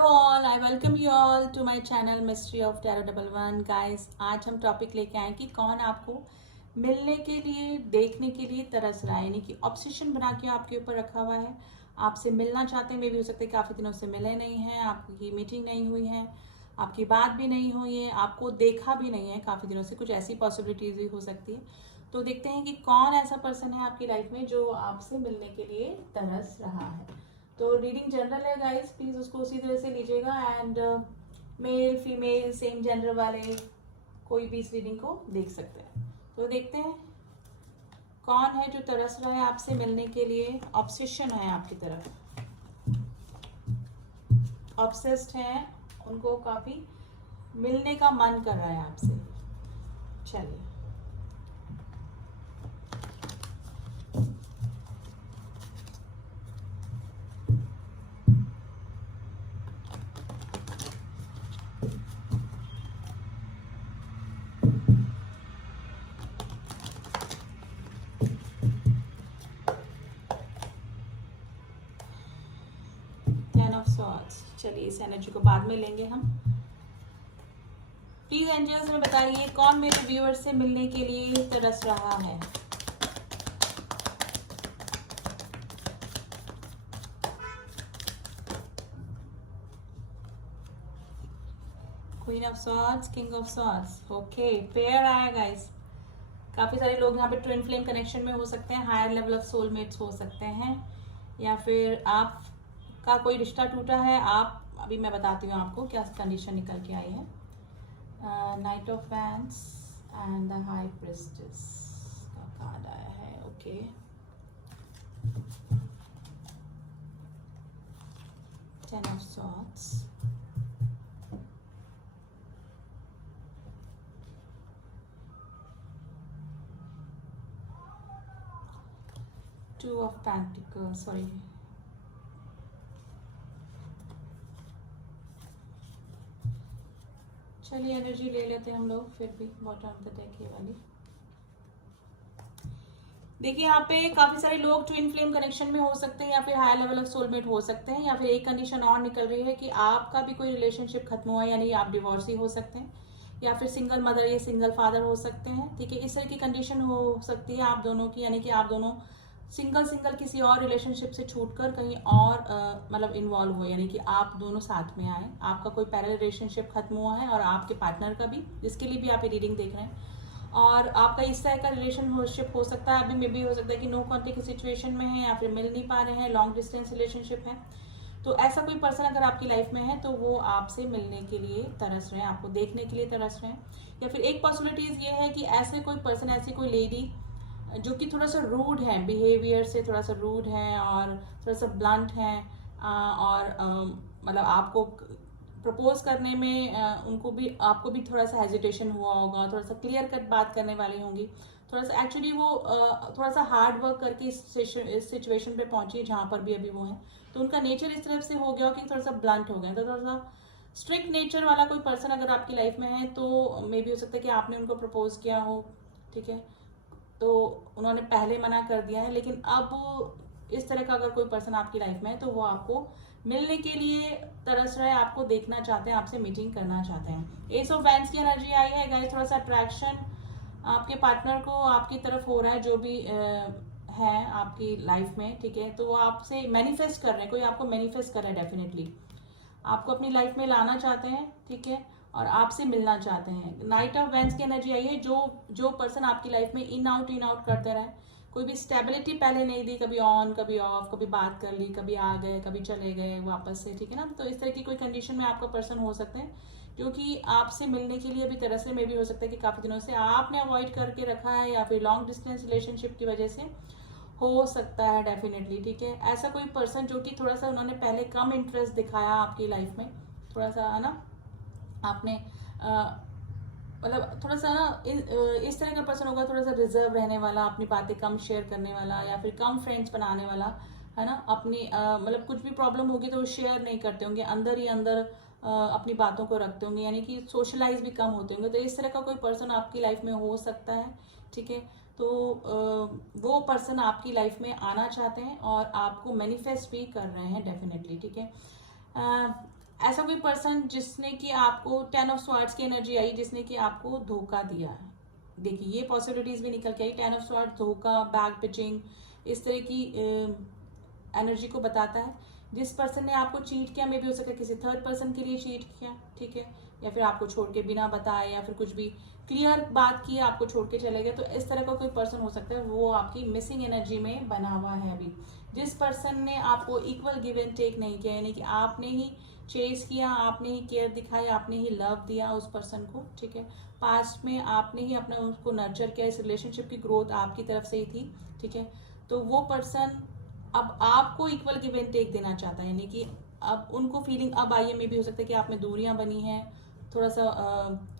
All I welcome you all to my channel mystery of tarot double one. Guys, आज हम topic लेके आए कि कौन आपको मिलने के लिए, देखने के लिए तरस रहा है, यानी कि ऑब्सेशन बना के आपके ऊपर रखा हुआ है। आपसे मिलना चाहते हैं, मे भी हो सकता है काफ़ी दिनों से मिले नहीं हैं, आपकी मीटिंग नहीं हुई है, आपकी बात भी नहीं हुई है, आपको देखा भी नहीं है काफ़ी दिनों से, कुछ ऐसी पॉसिबिलिटीज भी हो सकती है। तो देखते हैं कि कौन ऐसा पर्सन है आपकी लाइफ में जो आपसे मिलने के लिए तरस रहा है। तो रीडिंग जनरल है गाइस, प्लीज उसको उसी तरह से लीजिएगा। And male female same gender वाले कोई भी इस रीडिंग को देख सकते हैं। तो देखते हैं कौन है जो तरस रहा है आपसे मिलने के लिए, ऑब्सेशन है आपकी तरफ, ऑब्सेस्ड है, उनको काफी मिलने का मन कर रहा है आपसे। चलिए, टेन ऑफ सॉर्ड्स। चलिए, इस एनर्जी को बाद में लेंगे हम। प्लीज एंजल्स में बताइए कौन मेरे व्यूअर से मिलने के लिए तरस रहा है। Queen of swords, king of swords. Okay, pair आया गाइस। काफी सारे लोग यहाँ पे ट्विन फ्लेम कनेक्शन में हो सकते हैं, हायर लेवल ऑफ सोलमेट्स हो सकते हैं, या फिर आपका कोई रिश्ता टूटा है। आप अभी मैं बताती हूँ आपको क्या कंडीशन निकल के आई है। Night of wands and the high priestess का कार्ड आया है। Okay, ten of swords, two of pentacles, sorry, चलिए एनर्जी ले लेते हैं हम लोग फिर भी बॉटम पे देखिए वाली। देखिए, यहाँ पे काफी सारे लोग ट्विन फ्लेम कनेक्शन में हो सकते हैं, या फिर हाई लेवल ऑफ सोलमेट हो सकते हैं, या फिर एक कंडीशन और निकल रही है कि आपका भी कोई रिलेशनशिप खत्म हुआ है, यानी आप डिवोर्सी हो सकते हैं, या फिर सिंगल मदर या सिंगल फादर हो सकते हैं। ठीक है, इस तरह की कंडीशन हो सकती है आप दोनों की, यानी कि आप दोनों सिंगल किसी और रिलेशनशिप से छूटकर कहीं और मतलब इन्वॉल्व हुए, यानी कि आप दोनों साथ में आए, आपका कोई पैरेलल रिलेशनशिप खत्म हुआ है और आपके पार्टनर का भी, जिसके लिए भी आप ये रीडिंग देख रहे हैं। और आपका इस तरह का रिलेशनशिप हो सकता है, अभी मे भी हो सकता है कि नो कॉन्टेक्ट सिचुएशन में है, या फिर मिल नहीं पा रहे हैं, लॉन्ग डिस्टेंस रिलेशनशिप है। तो ऐसा कोई पर्सन अगर आपकी लाइफ में है तो वो आपसे मिलने के लिए तरस रहे हैं, आपको देखने के लिए तरस रहे हैं। या फिर एक पॉसिबिलिटीज ये है कि ऐसे कोई पर्सन, ऐसी कोई लेडी जो कि थोड़ा सा रूड है, बिहेवियर से थोड़ा सा रूड है और थोड़ा सा ब्लंट है, और मतलब आपको प्रपोज करने में उनको भी, आपको भी थोड़ा सा हेजिटेशन हुआ होगा, थोड़ा सा क्लियर कट बात करने वाली होंगी, थोड़ा सा एक्चुअली वो थोड़ा सा हार्ड वर्क करके इस सिचुएशन पे पहुंची है जहाँ पर भी अभी वो है। तो उनका नेचर इस तरफ से हो गया कि थोड़ा सा ब्लंट हो गया, तो थोड़ा सा स्ट्रिक्ट नेचर वाला कोई पर्सन अगर आपकी लाइफ में है तो मे बी हो सकता है कि आपने उनको प्रपोज किया हो, ठीक है, तो उन्होंने पहले मना कर दिया है, लेकिन अब इस तरह का अगर कोई पर्सन आपकी लाइफ में है तो वो आपको मिलने के लिए तरस रहा है, आपको देखना चाहते हैं, आपसे मीटिंग करना चाहते हैं। एस ऑफ वैंड्स की एनर्जी आई है गाइस, थोड़ा सा अट्रैक्शन आपके पार्टनर को आपकी तरफ हो रहा है, जो भी है आपकी लाइफ में, ठीक है, तो वो आपसे मैनिफेस्ट कर रहे हैं, कोई आपको मैनिफेस्ट कर रहा है, डेफिनेटली आपको अपनी लाइफ में लाना चाहते हैं, ठीक है, और आपसे मिलना चाहते हैं। नाइट ऑफ वैंड्स की एनर्जी आई है, जो पर्सन आपकी लाइफ में इन आउट करते रहे, कोई भी स्टेबिलिटी पहले नहीं दी, कभी ऑन कभी ऑफ, कभी बात कर ली, कभी आ गए, कभी चले गए वापस से, ठीक है ना। तो इस तरह की कोई कंडीशन में आपका पर्सन हो सकते हैं जो कि आपसे मिलने के लिए अभी तरह में भी हो सकता है कि काफी दिनों से आपने अवॉइड करके रखा है, या फिर लॉन्ग डिस्टेंस रिलेशनशिप की वजह से हो सकता है, डेफिनेटली, ठीक है। ऐसा कोइ पर्सन जो कि थोड़ा सा उन्होंने पहले कम इंटरेस्ट दिखाया आपकी लाइफ में, थोड़ा सा है ना, आपने मतलब थोड़ा सा ना इस तरह का पर्सन होगा, थोड़ा सा रिजर्व रहने वाला, अपनी बातें कम शेयर करने वाला, या फिर कम फ्रेंड्स बनाने वाला, है ना। अपनी मतलब कुछ भी प्रॉब्लम होगी तो वो शेयर नहीं करते होंगे, अंदर ही अंदर अपनी बातों को रखते होंगे, यानी कि सोशलाइज भी कम होते होंगे। तो इस तरह का कोई पर्सन आपकी लाइफ में हो सकता है, ठीक है। तो वो पर्सन आपकी लाइफ में आना चाहते हैं और आपको मैनिफेस्ट भी कर रहे हैं, डेफिनेटली, ठीक है। ऐसा कोई पर्सन जिसने कि आपको 10 ऑफ स्वॉर्ड्स की एनर्जी आई, जिसने कि आपको धोखा दिया है। देखिए ये पॉसिबिलिटीज भी निकल के आई। 10 ऑफ स्वॉर्ड्स, धोखा, बैक पिचिंग, इस तरह की एनर्जी को बताता है। जिस पर्सन ने आपको चीट किया, मे भी हो सकता है किसी थर्ड पर्सन के लिए चीट किया, ठीक है, या फिर आपको छोड़ के बिना बताए या फिर कुछ भी क्लियर बात की आपको छोड़ के चले गए। तो इस तरह का कोई पर्सन हो सकता है, वो आपकी मिसिंग एनर्जी में बना हुआ है अभी। जिस पर्सन ने आपको इक्वल गिव एंड टेक नहीं किया, यानी कि आपने ही चेज किया, आपने ही केयर दिखाई, आपने ही लव दिया उस पर्सन को, ठीक है, पास्ट में आपने ही अपना उसको नर्चर किया, इस रिलेशनशिप की ग्रोथ आपकी तरफ से ही थी, ठीक है, तो वो पर्सन अब आपको इक्वल गिव एंड टेक देना चाहता है। यानी कि अब उनको फीलिंग अब आई है, मे भी हो सकता है कि आप में दूरियां बनी हैं, थोड़ा सा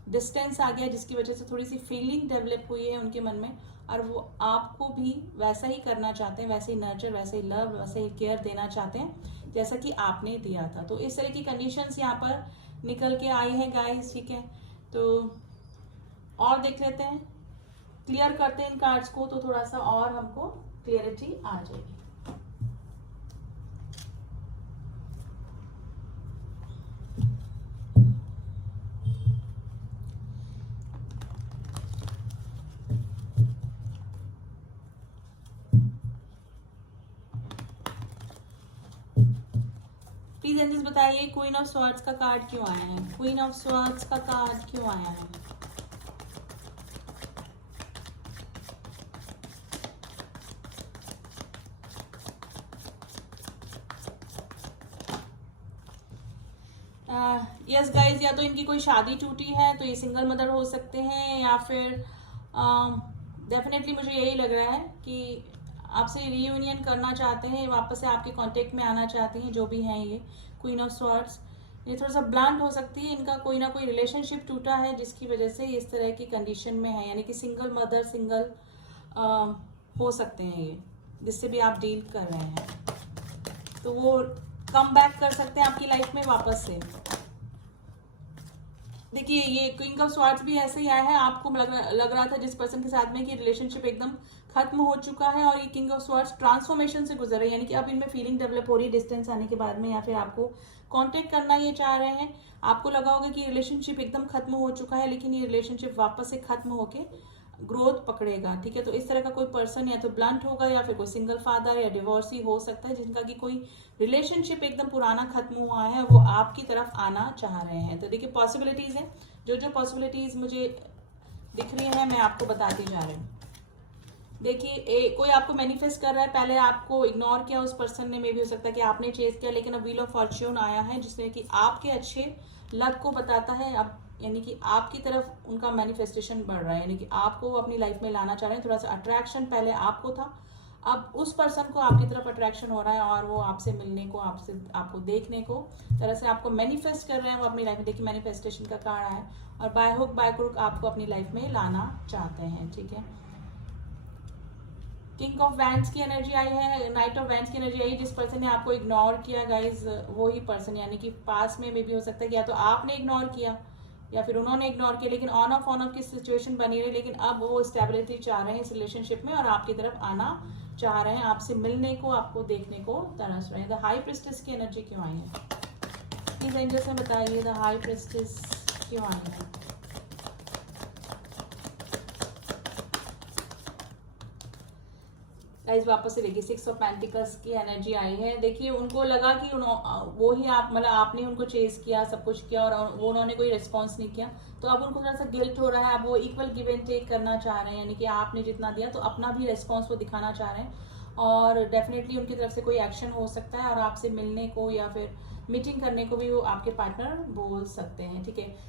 डिस्टेंस आ गया, जिसकी वजह से थोड़ी सी फीलिंग डेवलप हुई है उनके मन में, और वो आपको भी वैसा ही करना चाहते हैं, वैसे ही नर्चर, वैसे ही लव, वैसे ही केयर देना चाहते हैं जैसा कि आपने दिया था। तो इस तरह की कंडीशंस यहाँ पर निकल के आई हैं गाइस, ठीक है। तो और देख लेते हैं, क्लियर करते हैं इन कार्ड्स को, तो थोड़ा सा और हमको क्लियरिटी आ जाएगी। प्लीज एंजल्स बताइए क्वीन ऑफ स्वॉर्ड्स का कार्ड क्यों आया है? क्वीन ऑफ स्वॉर्ड्स का कार्ड क्यों आया है? यस गाइज, या तो इनकी कोई शादी टूटी है तो ये सिंगल मदर हो सकते हैं, या फिर डेफिनेटली मुझे यही लग रहा है कि आपसे रीयूनियन करना चाहते हैं, वापस से आपके कांटेक्ट में आना चाहते हैं, जो भी हैं ये क्वीन ऑफ स्वॉर्ड्स। ये थोड़ा सा ब्लंट हो सकती है, इनका कोई ना कोई रिलेशनशिप टूटा है जिसकी वजह से इस तरह की कंडीशन में है, यानी कि सिंगल मदर, सिंगल हो सकते हैं ये, जिससे भी आप डील कर रहे हैं, तो वो कम बैक कर सकते हैं आपकी लाइफ में वापस से। देखिए ये क्वीन ऑफ स्वॉर्ड्स भी ऐसे ही आया है, आपको लग रहा था जिस पर्सन के साथ में कि रिलेशनशिप एकदम खत्म हो चुका है, और ये किंग ऑफ स्वॉर्ड्स ट्रांसफॉर्मेशन से गुजर रहे हैं, यानी कि अब इनमें फीलिंग डेवलप हो रही है डिस्टेंस आने के बाद में, या फिर आपको कांटेक्ट करना ये चाह रहे हैं। आपको लगा होगा कि रिलेशनशिप एकदम खत्म हो चुका है, लेकिन ये रिलेशनशिप वापस से खत्म होके ग्रोथ पकड़ेगा, ठीक है। तो इस तरह का कोई पर्सन या तो ब्लंट होगा, या फिर कोई सिंगल फादर या डिवोर्सी हो सकता है, जिनका कि कोई रिलेशनशिप एकदम पुराना खत्म हुआ है, वो आपकी तरफ आना चाह रहे हैं। तो देखिए पॉसिबिलिटीज है, जो पॉसिबिलिटीज मुझे दिख रही है मैं आपको बताती जा रही हूँ। देखिए कोई आपको मैनिफेस्ट कर रहा है, पहले आपको इग्नोर किया उस पर्सन ने, मे भी हो सकता है कि आपने चेज किया, लेकिन अब व्हील ऑफ फॉर्च्यून आया है जिसमें कि आपके अच्छे लक को बताता है। अब यानी कि आपकी तरफ उनका मैनिफेस्टेशन बढ़ रहा है, यानी कि आपको अपनी लाइफ में लाना चाह रहे हैं। थोड़ा सा अट्रैक्शन पहले आपको था, अब उस पर्सन को आपकी तरफ अट्रैक्शन हो रहा है, और वो आपसे मिलने को, आपको देखने को, तरह से आपको मैनिफेस्ट कर रहे हैं वो अपनी लाइफ में। देखिए मैनिफेस्टेशन का कार्ड है, और बाय हुक बाय क्रुक आपको अपनी लाइफ में लाना चाहते हैं, ठीक है। किंग ऑफ वैंड्स की एनर्जी आई है, नाइट ऑफ वैंड्स की एनर्जी आई। जिस पर्सन ने आपको इग्नोर किया गाइज, वो ही पर्सन, यानी कि पास में भी हो सकता है कि या तो आपने इग्नोर किया या फिर उन्होंने इग्नोर किया, लेकिन ऑन ऑफ की सिचुएशन बनी रही, लेकिन अब वो स्टेबिलिटी चाह रहे हैं इस रिलेशनशिप में, और आपकी तरफ आना चाह रहे हैं, आपसे मिलने को, आपको देखने को तरस रहे हैं। द हाई प्रिस्टेस की एनर्जी क्यों आई है? प्लीज एंजल्स में बताइए द हाई प्रिस्टेस क्यों आई है? गाइस वापस से देखिए 6 ऑफ पेंटिकल्स की एनर्जी आई है। देखिए उनको लगा कि वो ही आप, मतलब आपने उनको चेज किया, सब कुछ किया, और वो उन्होंने कोई रिस्पॉन्स नहीं किया, तो अब उनको थोड़ा सा गिल्ट हो रहा है। अब वो इक्वल गिव एंड टेक करना चाह रहे हैं, यानी कि आपने जितना दिया तो अपना भी रिस्पॉन्स वो दिखाना चाह रहे हैं, और डेफिनेटली उनकी तरफ से कोई एक्शन हो सकता है, और आपसे मिलने को या फिर मीटिंग करने को भी वो आपके पार्टनर बोल सकते हैं, ठीक है।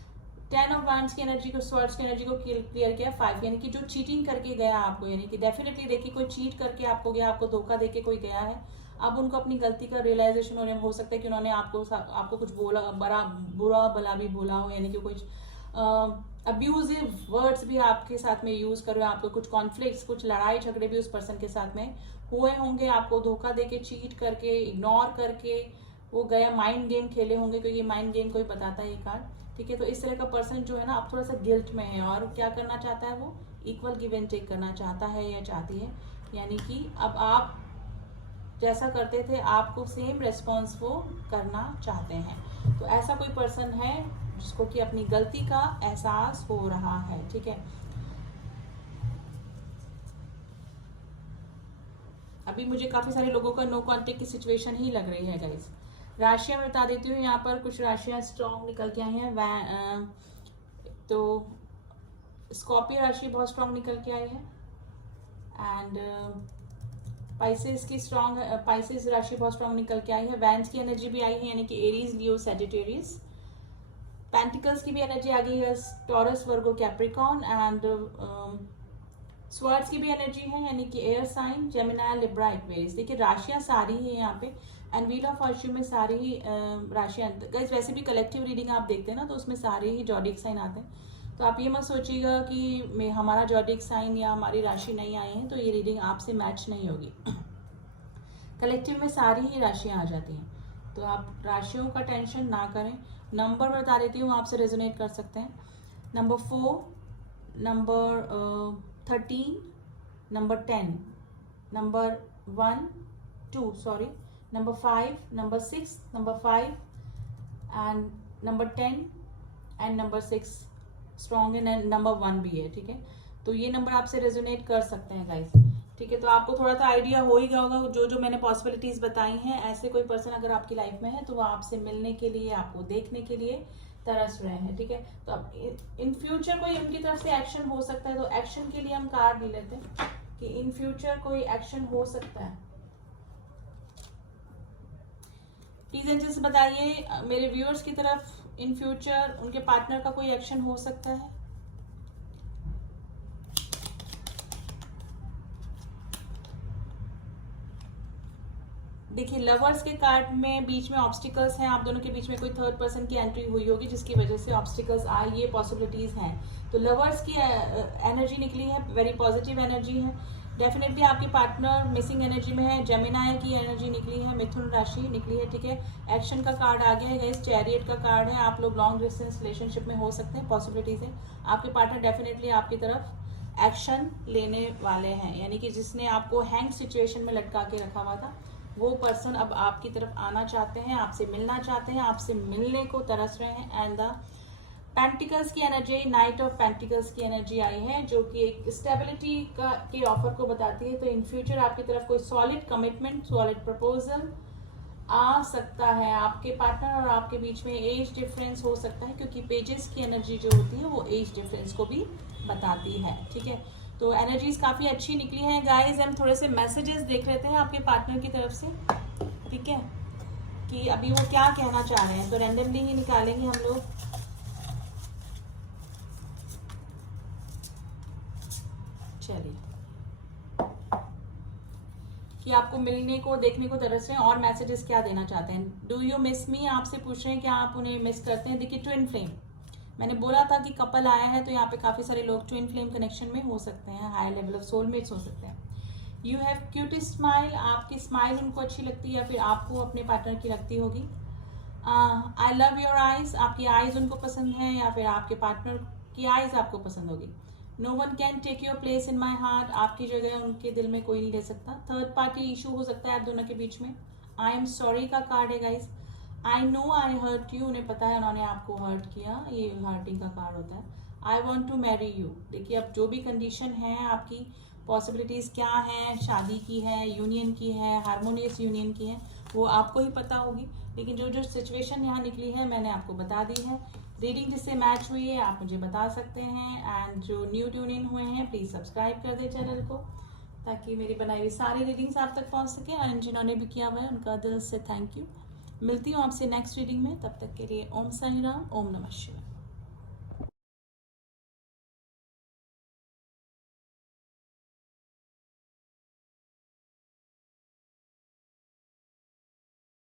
10 ऑफ वैंड्स की एनर्जी को, स्वॉर्ड्स की एनर्जी को क्लियर किया 5, यानी कि जो चीटिंग करके गया आपको, यानी कि डेफिनेटली देखिए कोई चीट करके आपको गया, आपको धोखा देके कोई गया है, अब उनको अपनी गलती का रियलाइजेशन हो सकता है कि उन्होंने आपको कुछ बोला, बड़ा बुरा भला भी बोला हो, यानी कि कुछ अब्यूजिव वर्ड्स भी आपके साथ में यूज कर रहे हो, आपको कुछ कॉन्फ्लिक्ट्स, कुछ लड़ाई झगड़े भी उस पर्सन के साथ में हुए होंगे, आपको धोखा देके, चीट करके, इग्नोर करके वो गया, माइंड गेम खेले होंगे, क्योंकि माइंड गेम को ही बताता है ये कार्ड, ठीक है। तो इस तरह का पर्सन जो है ना, अब थोड़ा सा गिल्ट में है, और क्या करना चाहता है, वो इक्वल गिव एंड टेक करना चाहता है या चाहती है, यानी कि अब आप जैसा करते थे आपको सेम रेस्पॉन्स वो करना चाहते हैं। तो ऐसा कोई पर्सन है जिसको कि अपनी गलती का एहसास हो रहा है, ठीक है। अभी मुझे काफी सारे लोगों का नो कॉन्टेक्ट की सिचुएशन ही लग रही है गाइस। राशियां मैं बता देती हूँ, यहाँ पर कुछ राशियां स्ट्रॉन्ग निकल के आई हैं। तो स्कॉर्पियो राशि बहुत स्ट्रॉन्ग निकल के आई है, एंड पाइसेस की स्ट्रॉन्ग, पाइसेस राशि बहुत स्ट्रॉन्ग निकल के आई है। वैंस की एनर्जी भी आई है, यानी कि एरीज, लियो, सैजिटेरियस। पेंटिकल्स की भी एनर्जी आ गई है, Taurus, Virgo, Capricorn. And swords की भी एनर्जी है, यानी कि air sign, Gemini, Libra, Aquarius. देखिए राशियां सारी है यहाँ पे, एंड व्हील ऑफ फॉर्च्यून में सारी ही राशियां। गाइस वैसे भी कलेक्टिव रीडिंग आप देखते हैं ना, तो उसमें सारे ही जॉडिक साइन आते हैं। तो आप ये मत सोचिएगा कि हमारा जॉडिक साइन या हमारी राशि नहीं आई है तो ये रीडिंग आपसे मैच नहीं होगी। कलेक्टिव में सारी ही राशियां आ जाती हैं, तो आप राशियों का टेंशन ना करें। नंबर बता देती हूँ, आपसे रेजोनेट कर सकते हैं। Number 4, number 13, number 10, number 1, 2 sorry, number 5, number 6, number 5 and number 10 and number 6 strong है, नंबर 1 भी है, ठीक है। तो ये नंबर आपसे रेजोनेट कर सकते हैं गाइस, ठीक है। तो आपको थोड़ा सा आइडिया हो ही गया होगा, जो जो मैंने पॉसिबिलिटीज बताई हैं, ऐसे कोई पर्सन अगर आपकी लाइफ में है तो वो आपसे मिलने के लिए, आपको देखने के लिए तरस रहे हैं, ठीक है। तो अब इन फ्यूचर कोई उनकी तरफ से एक्शन हो सकता है, तो एक्शन के लिए हम कार्ड ले लेते हैं कि इन फ्यूचर कोई एक्शन हो सकता है। प्लीज एंजल्स बताइए मेरे व्यूअर्स की तरफ, इन फ्यूचर उनके पार्टनर का कोई एक्शन हो सकता है। देखिए लवर्स के कार्ड में बीच में ऑब्स्टिकल्स हैं, आप दोनों के बीच में कोई थर्ड पर्सन की एंट्री हुई होगी जिसकी वजह से ऑब्स्टिकल्स आए, ये पॉसिबिलिटीज हैं। तो लवर्स की एनर्जी निकली है, वेरी पॉजिटिव एनर्जी है। डेफिनेटली आपके पार्टनर मिसिंग एनर्जी में है। जेमिनाई की एनर्जी निकली है, मिथुन राशि निकली है, ठीक है। एक्शन का कार्ड आ गया है गाइस, चैरियट का कार्ड है। आप लोग लॉन्ग डिस्टेंस रिलेशनशिप में हो सकते हैं, पॉसिबिलिटीज है। आपके पार्टनर डेफिनेटली आपकी तरफ एक्शन लेने वाले हैं, यानी कि जिसने आपको हैंग सिचुएशन में लटका के रखा हुआ था वो पर्सन अब आपकी तरफ आना चाहते हैं, आपसे मिलना चाहते हैं, आपसे मिलने को तरस रहे हैं। एंड द पेंटिकल्स की एनर्जी, नाइट ऑफ पेंटिकल्स की एनर्जी आई है, जो कि एक स्टेबिलिटी का के ऑफर को बताती है। तो इन फ्यूचर आपकी तरफ कोई सॉलिड कमिटमेंट, सॉलिड प्रपोजल आ सकता है। आपके पार्टनर और आपके बीच में एज डिफरेंस हो सकता है, क्योंकि पेजेस की एनर्जी जो होती है वो एज डिफरेंस को भी बताती है, ठीक है। तो एनर्जीज काफ़ी अच्छी निकली हैं गाइस। हम थोड़े से मैसेजेस देख लेते हैं आपके पार्टनर की तरफ से, ठीक है, कि अभी वो क्या कहना चाह रहे हैं। तो रैंडमली ही निकालेंगे हम लोग। चलिए, कि आपको मिलने को, देखने को तरस रहे हैं, और मैसेजेस क्या देना चाहते हैं। डू यू मिस मी, आपसे पूछ रहे हैं कि आप उन्हें मिस करते हैं। देखिए ट्विन फ्लेम, मैंने बोला था कि कपल आया है, तो यहाँ पे काफी सारे लोग ट्विन फ्लेम कनेक्शन में हो सकते हैं, हाई लेवल ऑफ सोलमेट्स हो सकते हैं। यू हैव क्यूटेस्ट स्माइल, आपकी स्माइल उनको अच्छी लगती है या फिर आपको अपने पार्टनर की लगती होगी। आई लव योर आईज, आपकी आईज उनको पसंद है या फिर आपके पार्टनर की आईज आपको पसंद होगी। No one can take your place in my heart, आपकी जगह उनके दिल में कोई नहीं ले सकता। थर्ड पार्टी इशू हो सकता है आप दोनों के बीच में। आई एम सॉरी का कार्ड है guys. I know I hurt you, उन्हें पता है उन्होंने आपको हर्ट किया, ये हर्टिंग का कार्ड होता है। I want to marry you, देखिए अब जो भी कंडीशन है आपकी, पॉसिबिलिटीज क्या है, शादी की है, यूनियन की है, हार्मोनियस यूनियन की है, वो आपको ही पता होगी। लेकिन जो जो सिचुएशन यहाँ निकली है मैंने आपको बता दी है। रीडिंग जिससे मैच हुई है आप मुझे बता सकते हैं। एंड जो न्यू ट्यून इन हुए हैं प्लीज सब्सक्राइब कर दे चैनल को, ताकि मेरी बनाई हुई सारी रीडिंग्स आप तक पहुँच सके। और जिन्होंने भी किया हुआ है उनका दिल से थैंक यू। मिलती हूँ आपसे नेक्स्ट रीडिंग में, तब तक के लिए ओम साई राम, ओम नमः शिवाय।